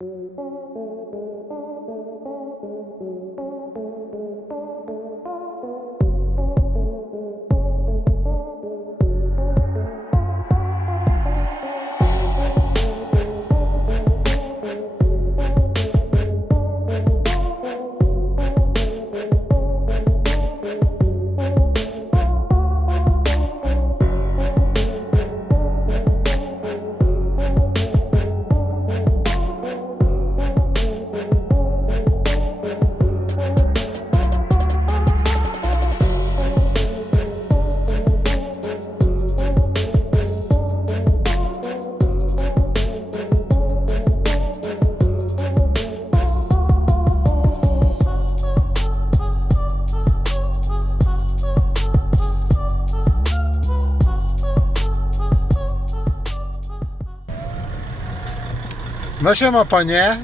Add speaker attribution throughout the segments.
Speaker 1: Thank you. No siema panie,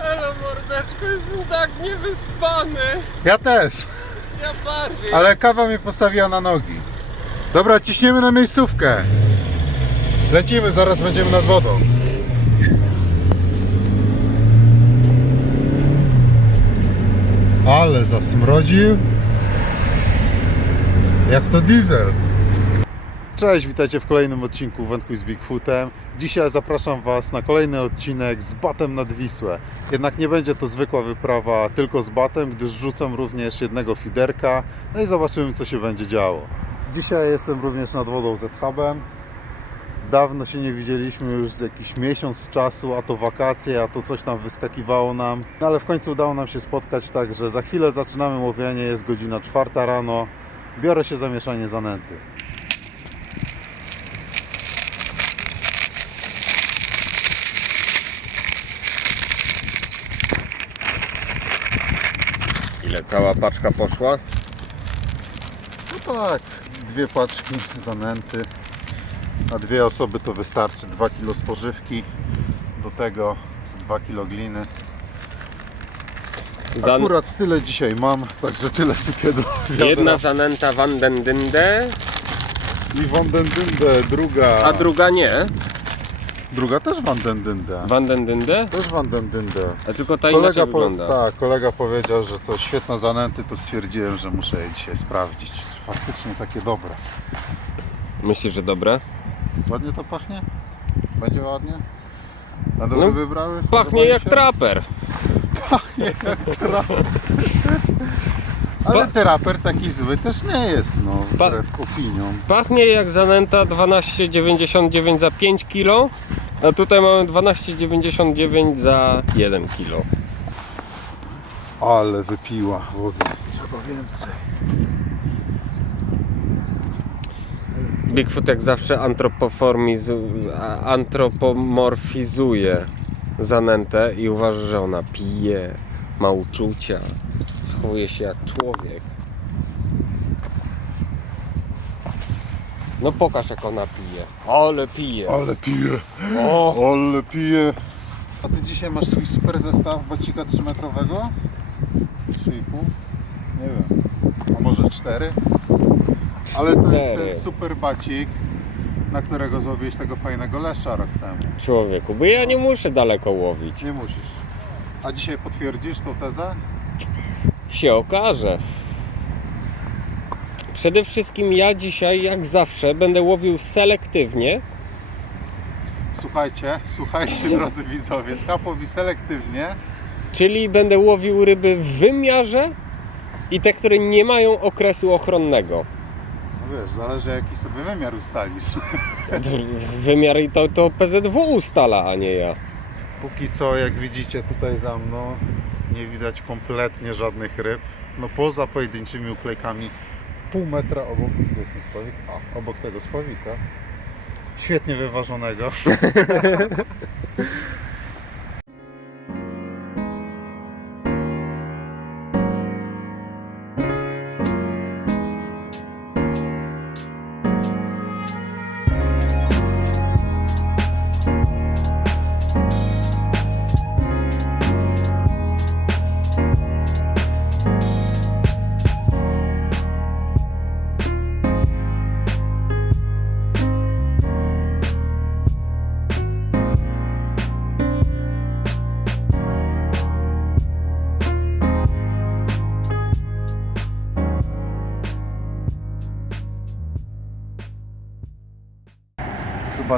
Speaker 2: Ale mordeczko, jestem tak niewyspany.
Speaker 1: ja też,
Speaker 2: Ja bardziej.
Speaker 1: ale kawa mnie postawiła na nogi. Dobra, ciśniemy na miejscówkę. Lecimy, zaraz będziemy nad wodą. Ale zasmrodził. Jak to diesel. Cześć, witajcie w kolejnym odcinku Wędkuj z Bigfootem. Dzisiaj zapraszam Was na kolejny odcinek z batem nad Wisłę. Jednak nie będzie to zwykła wyprawa tylko z batem, gdyż rzucam również jednego fiderka. No i zobaczymy, co się będzie działo. Dzisiaj jestem również nad wodą ze schabem. Dawno się nie widzieliśmy, już jakiś miesiąc czasu, a to wakacje, a to coś tam wyskakiwało nam. No ale w końcu udało nam się spotkać, także za chwilę zaczynamy łowienie, jest godzina czwarta rano. Biorę się za mieszanie zanęty.
Speaker 2: Ile cała paczka poszła?
Speaker 1: No tak, dwie paczki zanęty. Na dwie osoby to wystarczy 2 kg spożywki. Do tego z 2 kg gliny.
Speaker 2: Zan...
Speaker 1: Akurat tyle dzisiaj mam, także tyle sypię do wiadra.
Speaker 2: Jedna zanęta Vandendynde,
Speaker 1: I Vandendynde, druga.
Speaker 2: a druga nie.
Speaker 1: Druga też Vandendynde.
Speaker 2: Vandendynde?
Speaker 1: Też Vandendynde.
Speaker 2: A tylko ta inaczej
Speaker 1: Kolega,
Speaker 2: wygląda.
Speaker 1: tak, kolega powiedział, że to świetne zanęty, to stwierdziłem, że muszę je dzisiaj sprawdzić. Czy faktycznie takie dobre.
Speaker 2: Myślisz, że dobre?
Speaker 1: Ładnie to pachnie? Będzie ładnie? A dobrze
Speaker 2: No,
Speaker 1: wybrały?
Speaker 2: Pachnie jak
Speaker 1: się?
Speaker 2: traper.
Speaker 1: Ale
Speaker 2: Pa-
Speaker 1: taki zły też nie jest, no,
Speaker 2: Pa-
Speaker 1: wbrew opiniom.
Speaker 2: Pachnie jak zanęta 12,99 za 5 kg, a tutaj mamy 12,99 za 1 kg.
Speaker 1: Ale wypiła wody. Trzeba więcej.
Speaker 2: Bigfoot jak zawsze antropomorfizuje zanętę i uważa, że ona pije, ma uczucia, zachowuje się jak człowiek. No pokaż jak ona pije. Ale pije.
Speaker 1: Ale pije,
Speaker 2: O,
Speaker 1: ale pije. A ty dzisiaj masz swój super zestaw bacika 3-metrowego? 3,5? Nie wiem. A może 4? Ale to jest
Speaker 2: Cztery.
Speaker 1: ten super bacik, na którego złowiłeś tego fajnego lesza rok temu.
Speaker 2: człowieku, bo ja nie muszę daleko łowić.
Speaker 1: Nie musisz. A dzisiaj potwierdzisz tą tezę?
Speaker 2: Się okaże. Przede wszystkim ja dzisiaj, jak zawsze, będę łowił selektywnie.
Speaker 1: Słuchajcie, słuchajcie drodzy widzowie, schapowi selektywnie.
Speaker 2: Czyli będę łowił ryby w wymiarze i te, które nie mają okresu ochronnego.
Speaker 1: No wiesz, zależy jaki sobie wymiar ustalisz.
Speaker 2: Wymiar i to, to PZW ustala, a nie ja.
Speaker 1: Póki co, jak widzicie tutaj za mną, nie widać kompletnie żadnych ryb. No poza pojedynczymi uklejkami pół metra obok, gdzie jest ten spławik? A, obok tego spławika. Świetnie wyważonego.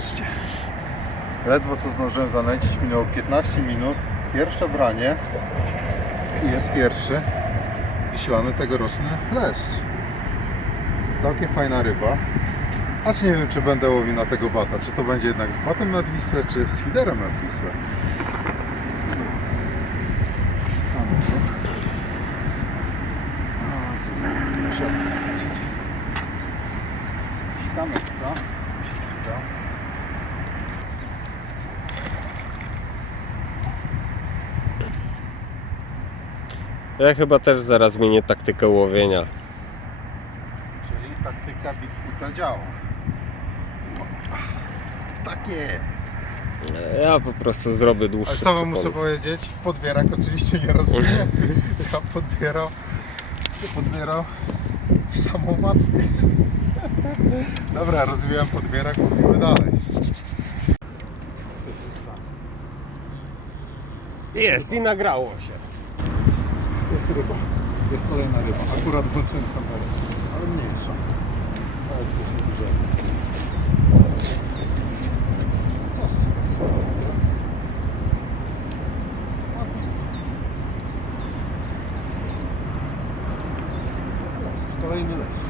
Speaker 1: Zobaczcie. Ledwo co zdążyłem zanęcić, minęło 15 minut. Pierwsze branie i jest pierwszy wiślany tegoroczny leszcz. Całkiem fajna ryba. Aż nie wiem, czy będę łowił na tego bata. Czy to będzie jednak z batem nad Wisłę, czy z fiderem nad Wisłę. Rzucamy to. A, siatkę chwycić. Szkamek, co? Mi się przydał.
Speaker 2: Ja chyba też zaraz zmienię taktykę łowienia.
Speaker 1: Czyli taktyka Bigfoota działa. Tak jest.
Speaker 2: Ja po prostu zrobię dłuższy
Speaker 1: Ale co wam muszę powiedzieć? Podbierak oczywiście nie rozumie. Sam podbierał. Co podbierał? W samą matkę. Dobra, rozwijam podbierak, mówimy dalej.
Speaker 2: Jest i nagrało się.
Speaker 1: Jest ryba. Jest kolejna ryba. Akurat włączyłem kamerę, ale mniejsza. Ale jest coś niedużego. Co się stało? Ładnie. Jest leszcz. Kolejny leszcz.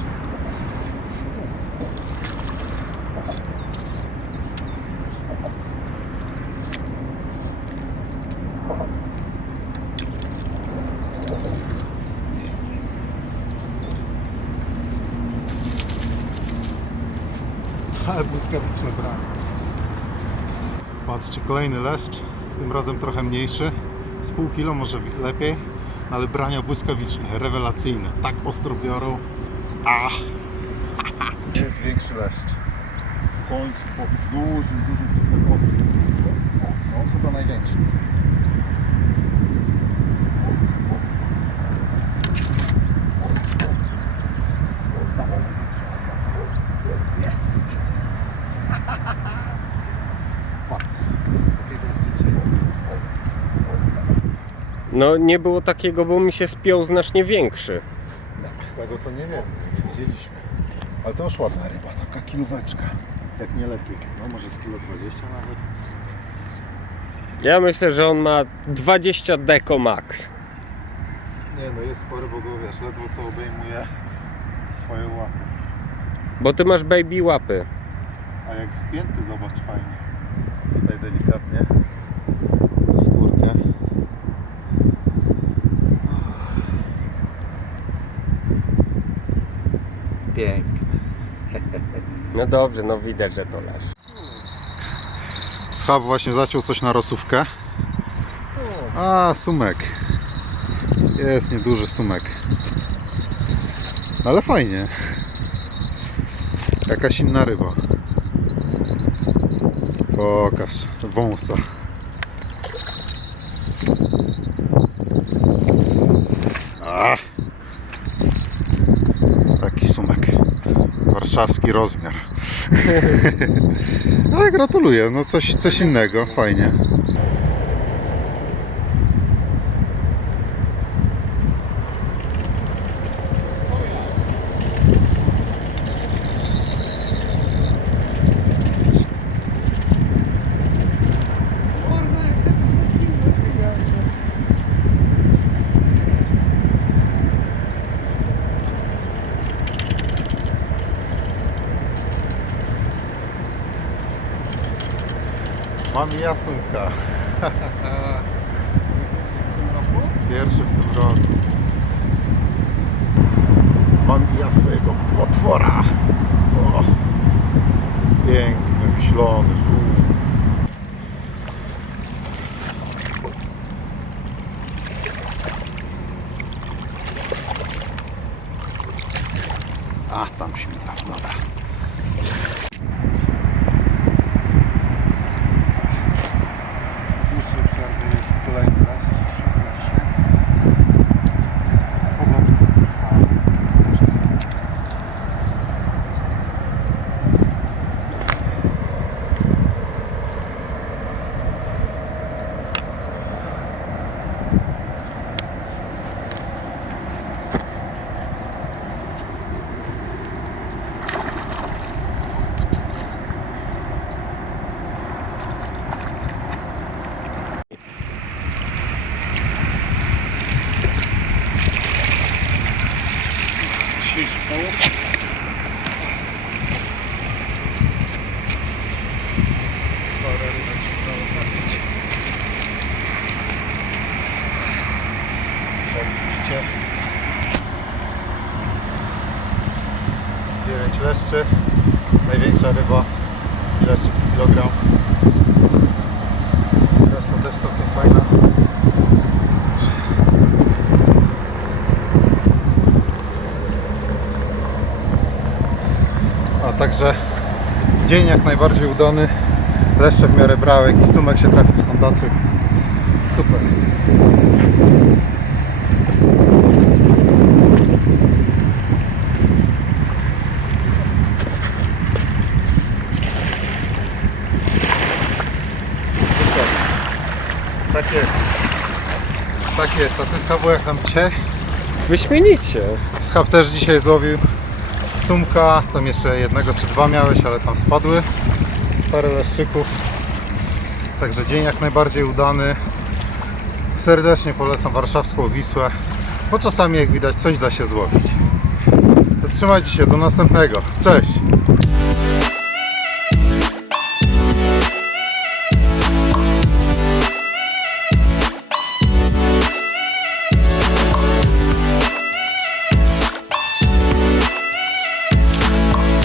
Speaker 1: Ale błyskawiczne branie. Patrzcie, kolejny leszcz, tym razem trochę mniejszy, z pół kilo może lepiej, no ale brania błyskawiczne, rewelacyjne, tak ostro biorą. A! Jest większy leszcz. Końcu po dużym, dużym okres. No, chyba największy. Jest! Patrz, takiego jeszcze dzisiaj nie było.
Speaker 2: No nie było takiego, bo mi się spiął znacznie większy.
Speaker 1: Tak, z tego to nie wiem, nie widzieliśmy. Ale to już ładna ryba, taka kilóweczka. Jak nie lepiej. No może z kilo 20 nawet.
Speaker 2: Ja myślę, że on ma 20 deko max.
Speaker 1: Nie no, jest spory, bo go wiesz, ledwo co obejmuje swoje łapy.
Speaker 2: Bo ty masz baby łapy.
Speaker 1: A jak wpięty, zobacz fajnie. Tutaj delikatnie
Speaker 2: No dobrze, no widać, że to leż.
Speaker 1: Schab właśnie zaciął coś na rosówkę. A, sumek. Jest nieduży sumek. Ale fajnie. Jakaś inna ryba. Pokaż, wąsa. A. Taki sumek. Warszawski rozmiar. Ale gratuluję, no coś, coś innego, fajnie. Mam jasunka. Pierwszy w tym roku. Mam ja swojego potwora. O, piękny, wiślony, słup. Leszczyk z kilogram reszta też całkiem fajna. A także dzień jak najbardziej udany. Leszcze w miarę brałek i sumek się trafił sondaczyk super Super. Tak jest. Tak jest. A ty Schabu jak tam dzisiaj?
Speaker 2: Wyśmienicie.
Speaker 1: Schab też dzisiaj złowił sumka. Tam jeszcze jednego czy dwa miałeś, ale tam spadły. Parę leszczyków. Także dzień jak najbardziej udany. Serdecznie polecam warszawską Wisłę, bo czasami jak widać coś da się złowić. Trzymajcie się, do następnego. Cześć!